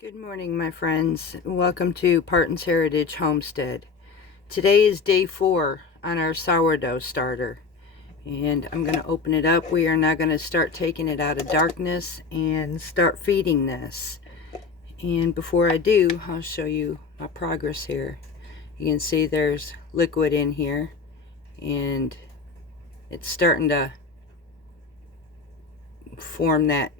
Good morning, my friends. Welcome to Parton's Heritage Homestead. Today is day 4 on our sourdough starter, and I'm going to open it up. We are now going to start taking it out of darkness and start feeding this. And before I do, I'll show you my progress here. You can see there's liquid in here, and it's starting to form that.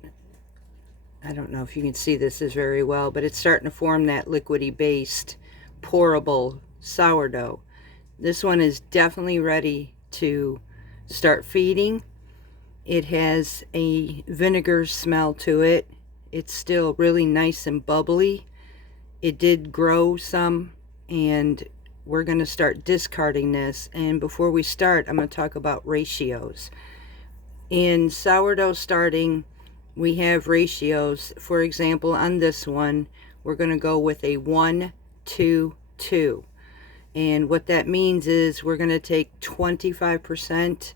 I don't know if you can see this as very well, but it's starting to form that liquidy based pourable sourdough. This one is definitely ready to start feeding. It has a vinegar smell to it. It's still really nice and bubbly. It did grow some, and we're going to start discarding this. And before we start, I'm going to talk about ratios. In sourdough starting, we have ratios. For example, on this one, we're going to go with a 1-2-2. And what that means is we're going to take 25%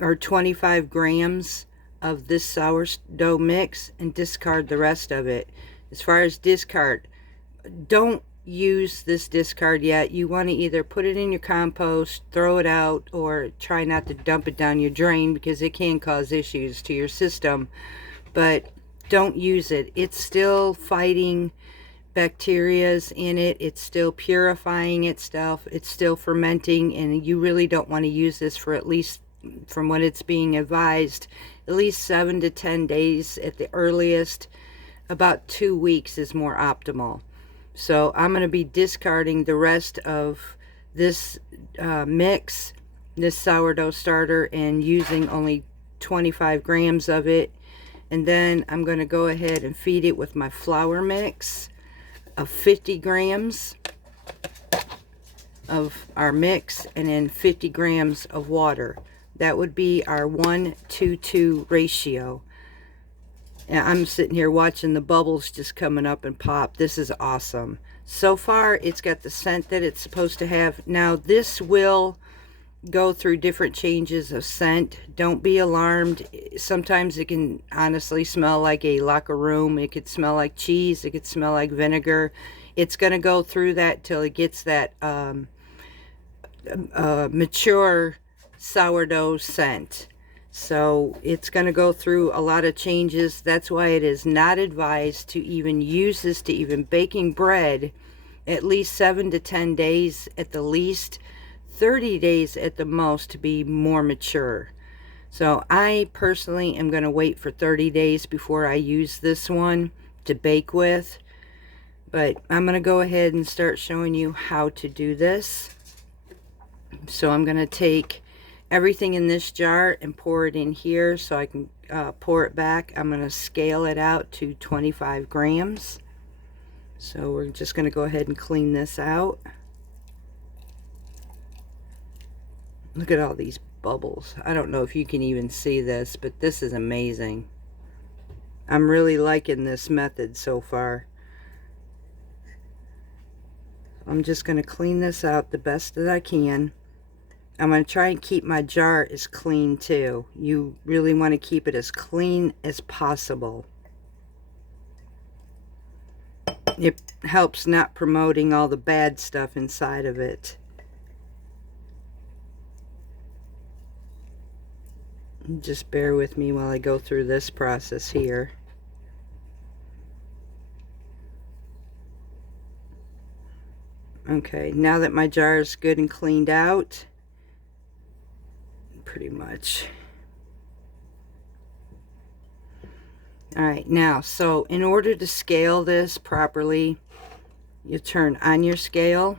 or 25 grams of this sourdough mix and discard the rest of it. As far as discard, don't use this discard yet. You want to either put it in your compost, throw it out, or try not to dump it down your drain because it can cause issues to your system. But don't use it. It's still fighting bacterias in it. It's still purifying itself. It's still fermenting, and you really don't want to use this for, at least from what it's being advised, at least 7 to 10 days at the earliest. About 2 weeks is more optimal. So I'm going to be discarding the rest of this mix, this sourdough starter, and using only 25 grams of it. And then I'm going to go ahead and feed it with my flour mix of 50 grams of our mix, and then 50 grams of water. That would be our 1-2-2 ratio. And I'm sitting here watching the bubbles just coming up and pop. This is awesome. So far, it's got the scent that it's supposed to have. Now, this will go through different changes of scent. Don't be alarmed. Sometimes it can honestly smell like a locker room. It could smell like cheese. It could smell like vinegar. It's going to go through that till it gets that mature sourdough scent. So it's going to go through a lot of changes. That's why it is not advised to even use this to even baking bread at least 7 to 10 days at the least, 30 days at the most to be more mature. So I personally am going to wait for 30 days before I use this one to bake with. But I'm going to go ahead and start showing you how to do this. So I'm going to take everything in this jar and pour it in here so I can pour it back. I'm going to scale it out to 25 grams. So we're just going to go ahead and clean this out. Look at all these bubbles. I don't know if you can even see this, but this is amazing. I'm really liking this method so far. I'm just going to clean this out the best that I can. I'm going to try and keep my jar as clean too. You really want to keep it as clean as possible. It helps not promoting all the bad stuff inside of it. Just bear with me while I go through this process here. Okay, now that my jar is good and cleaned out, pretty much. Alright, now, so in order to scale this properly, you turn on your scale,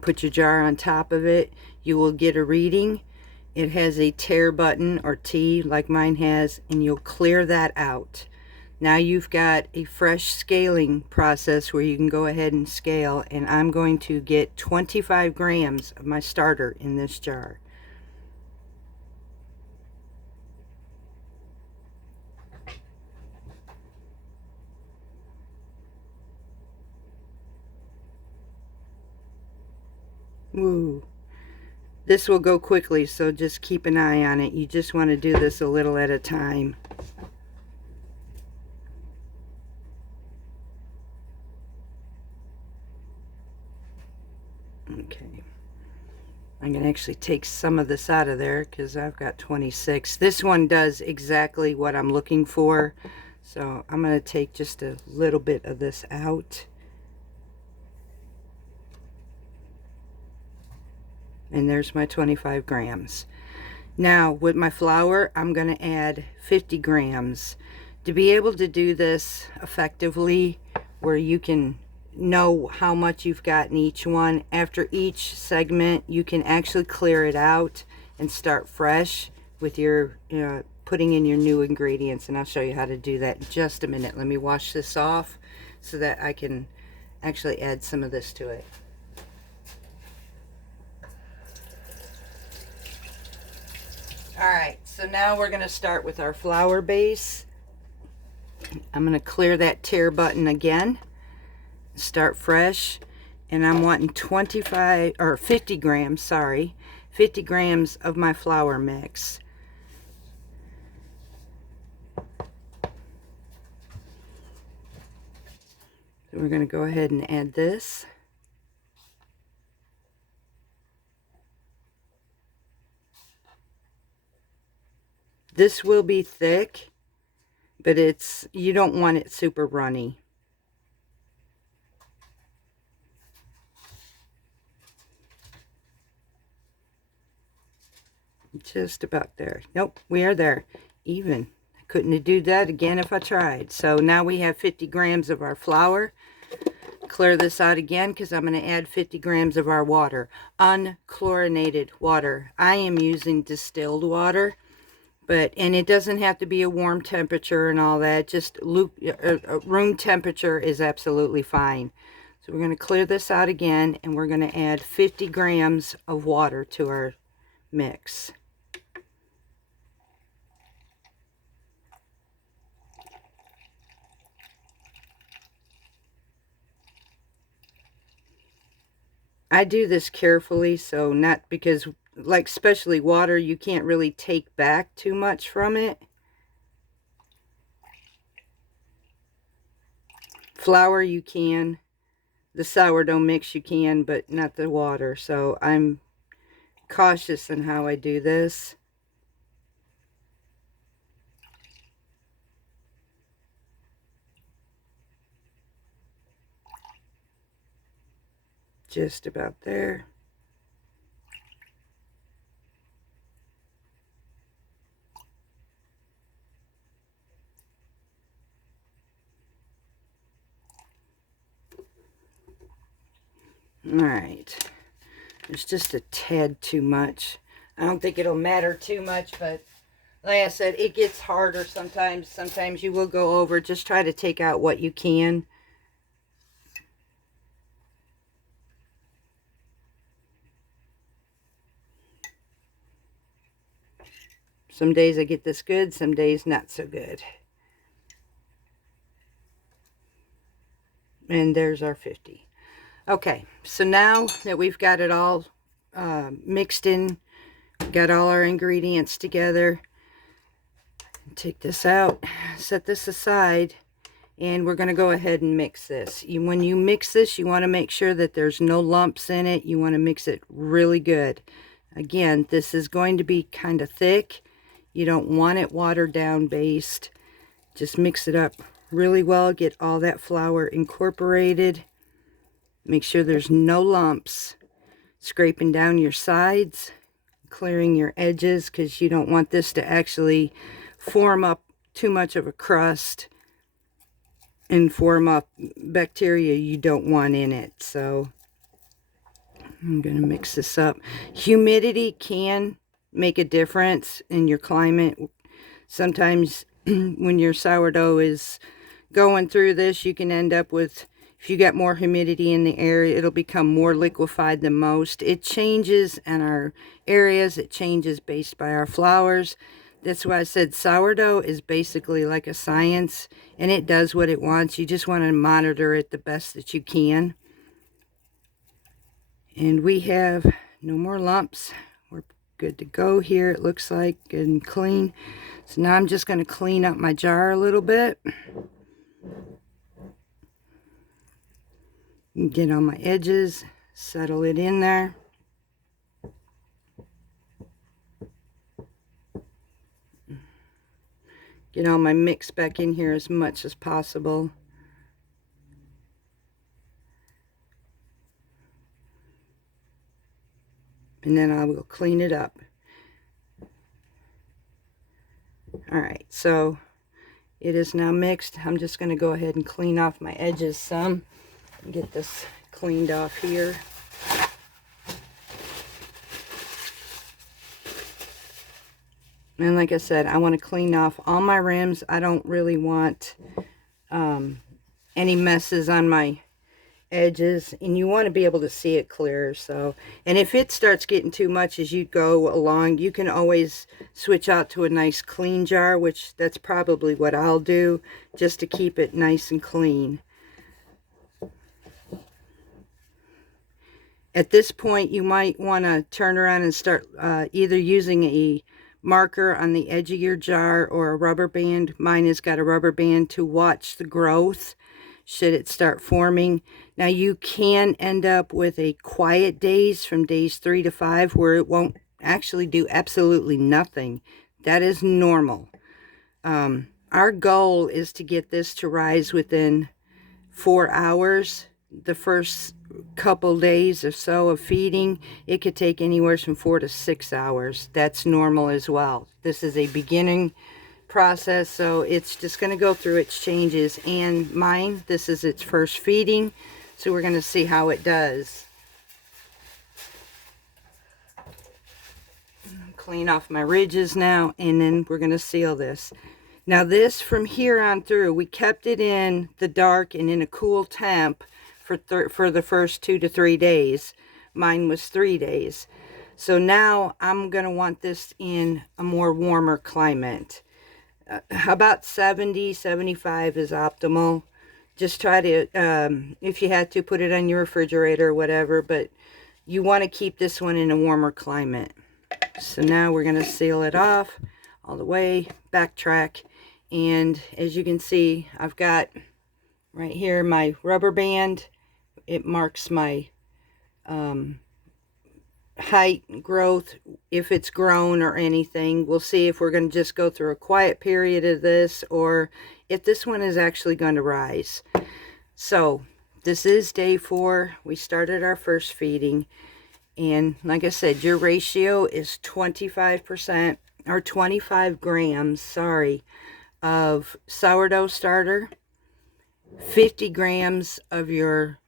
put your jar on top of it, you will get a reading. It has a tare button or T like mine has, and you'll clear that out. Now you've got a fresh scaling process where you can go ahead and scale, and I'm going to get 25 grams of my starter in this jar. Woo. This will go quickly, so just keep an eye on it. You just want to do this a little at a time. Okay. I'm going to actually take some of this out of there because I've got 26. This one does exactly what I'm looking for. So I'm going to take just a little bit of this out. And there's my 25 grams. Now with my flour, I'm going to add 50 grams. To be able to do this effectively, where you can know how much you've got in each one, after each segment you can actually clear it out and start fresh with your putting in your new ingredients, and I'll show you how to do that in just a minute. Let me wash this off so that I can actually add some of this to it. Alright, so now we're going to start with our flour base. I'm going to clear that tear button again, start fresh, and I'm wanting 50 grams, sorry, 50 grams of my flour mix. So we're going to go ahead and add this. This will be thick, but you don't want it super runny. Just about there. Nope, we are there. Even. I couldn't do that again if I tried. So now we have 50 grams of our flour. Clear this out again because I'm going to add 50 grams of our water. Unchlorinated water. I am using distilled water. And it doesn't have to be a warm temperature and all that. Just room temperature is absolutely fine. So we're going to clear this out again, and we're going to add 50 grams of water to our mix. I do this carefully, so not because, like especially water, you can't really take back too much from it. Flour you can, the sourdough mix you can, but not the water. So I'm cautious in how I do this. Just about there. Alright, there's just a tad too much. I don't think it'll matter too much, but like I said, it gets harder sometimes. Sometimes you will go over. Just try to take out what you can. Some days I get this good, some days not so good. And there's our 50. Okay, so now that we've got it all mixed in, got all our ingredients together, take this out, set this aside, and we're going to go ahead and mix this. When you mix this, you want to make sure that there's no lumps in it. You want to mix it really good. Again, this is going to be kind of thick. You don't want it watered down based. Just mix it up really well. Get all that flour incorporated. Make sure there's no lumps. Scraping down your sides, clearing your edges, because you don't want this to actually form up too much of a crust and form up bacteria you don't want in it. So I'm going to mix this up. Humidity can make a difference in your climate. Sometimes when your sourdough is going through this, you can end up with, if you get more humidity in the area, it'll become more liquefied than most. It changes in our areas. It changes based by our flours. That's why I said sourdough is basically like a science, and it does what it wants. You just want to monitor it the best that you can. And we have no more lumps. We're good to go here, it looks like, good and clean. So now I'm just going to clean up my jar a little bit. Get on my edges, Settle it in there. Get all my mix back in here as much as possible. And then I will clean it up. Alright, so it is now mixed. I'm just going to go ahead and clean off my edges some. Get this cleaned off here. And like I said, I want to clean off all my rims. I don't really want any messes on my edges, and you want to be able to see it clear. So, and if it starts getting too much as you go along, you can always switch out to a nice clean jar, which that's probably what I'll do, just to keep it nice and clean. At this point, you might want to turn around and start either using a marker on the edge of your jar or a rubber band. Mine has got a rubber band to watch the growth should it start forming. Now you can end up with a quiet days from days 3 to 5 where it won't actually do absolutely nothing. That is normal. Our goal is to get this to rise within 4 hours. The first couple days or so of feeding, it could take anywhere from 4 to 6 hours. That's normal as well. This is a beginning process, so it's just going to go through its changes. And mine, this is its first feeding, so we're going to see how it does. Clean off my ridges now, and then we're going to seal this. Now this, from here on through, we kept it in the dark and in a cool temp for the first 2 to 3 days. Mine was 3 days. So now I'm going to want this in a more warmer climate. About 70, 75 is optimal. Just try to, if you had to, put it on your refrigerator or whatever, but you want to keep this one in a warmer climate. So now we're going to seal it off all the way, backtrack, and as you can see, I've got right here my rubber band. It marks my height, growth, if it's grown or anything. We'll see if we're going to just go through a quiet period of this or if this one is actually going to rise. So this is day 4. We started our first feeding, and like I said, your ratio is 25% or 25 grams, sorry, of sourdough starter, 50 grams of your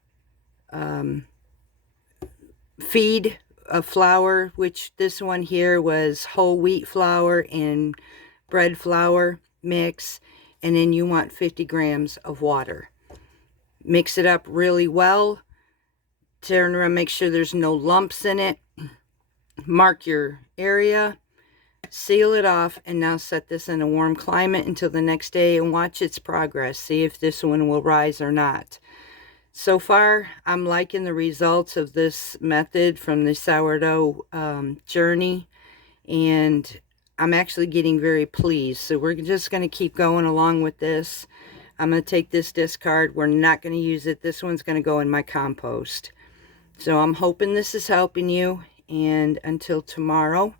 feed of flour, which this one here was whole wheat flour and bread flour mix, and then you want 50 grams of water. Mix it up really well. Turn around, make sure there's no lumps in it. Mark your area, seal it off, and now set this in a warm climate until the next day and watch its progress. See if this one will rise or not. So far, I'm liking the results of this method from the sourdough journey, and I'm actually getting very pleased. So we're just going to keep going along with this. I'm going to take this discard. We're not going to use it. This one's going to go in my compost. So I'm hoping this is helping you, and until tomorrow,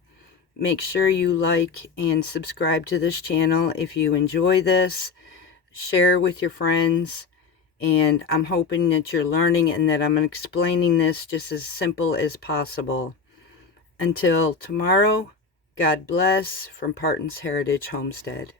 make sure you like and subscribe to this channel if you enjoy this. Share with your friends. And I'm hoping that you're learning and that I'm explaining this just as simple as possible. Until tomorrow, God bless from Parton's Heritage Homestead.